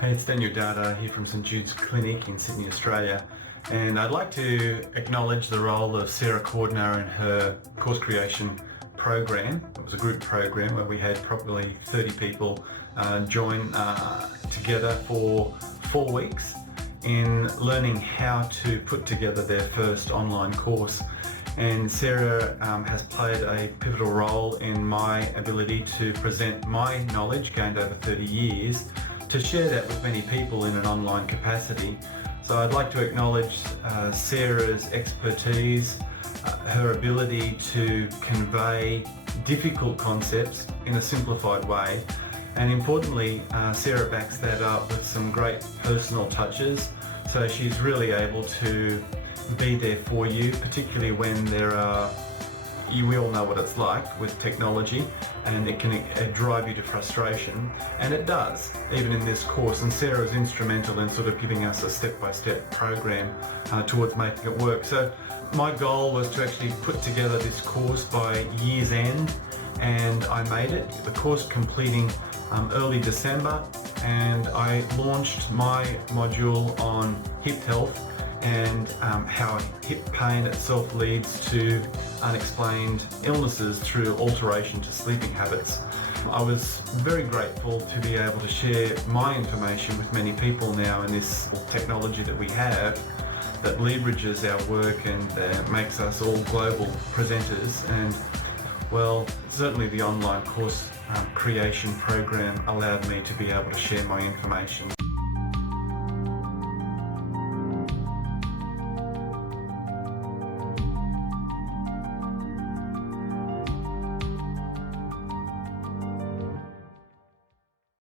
Hey, it's Dahdah here from St Jude's Clinic in Sydney, Australia, and I'd like to acknowledge the role of Sarah Cordiner in her course creation program. It was a group program where we had probably 30 people join together for 4 weeks in learning how to put together their first online course. And Sarah has played a pivotal role in my ability to present my knowledge gained over 30 years, to share that with many people in an online capacity. So I'd like to acknowledge Sarah's expertise, her ability to convey difficult concepts in a simplified way, and importantly, Sarah backs that up with some great personal touches, so she's really able to be there for you, particularly when we all know what it's like with technology, and it can drive you to frustration, and it does, even in this course. And Sarah is instrumental in sort of giving us a step-by-step program towards making it work. So my goal was to actually put together this course by year's end, and I made it, the course completing early December, and I launched my module on hip health and how hip pain itself leads to unexplained illnesses through alteration to sleeping habits. I was very grateful to be able to share my information with many people now in this technology that we have that leverages our work and makes us all global presenters. And well, certainly the online course creation program allowed me to be able to share my information.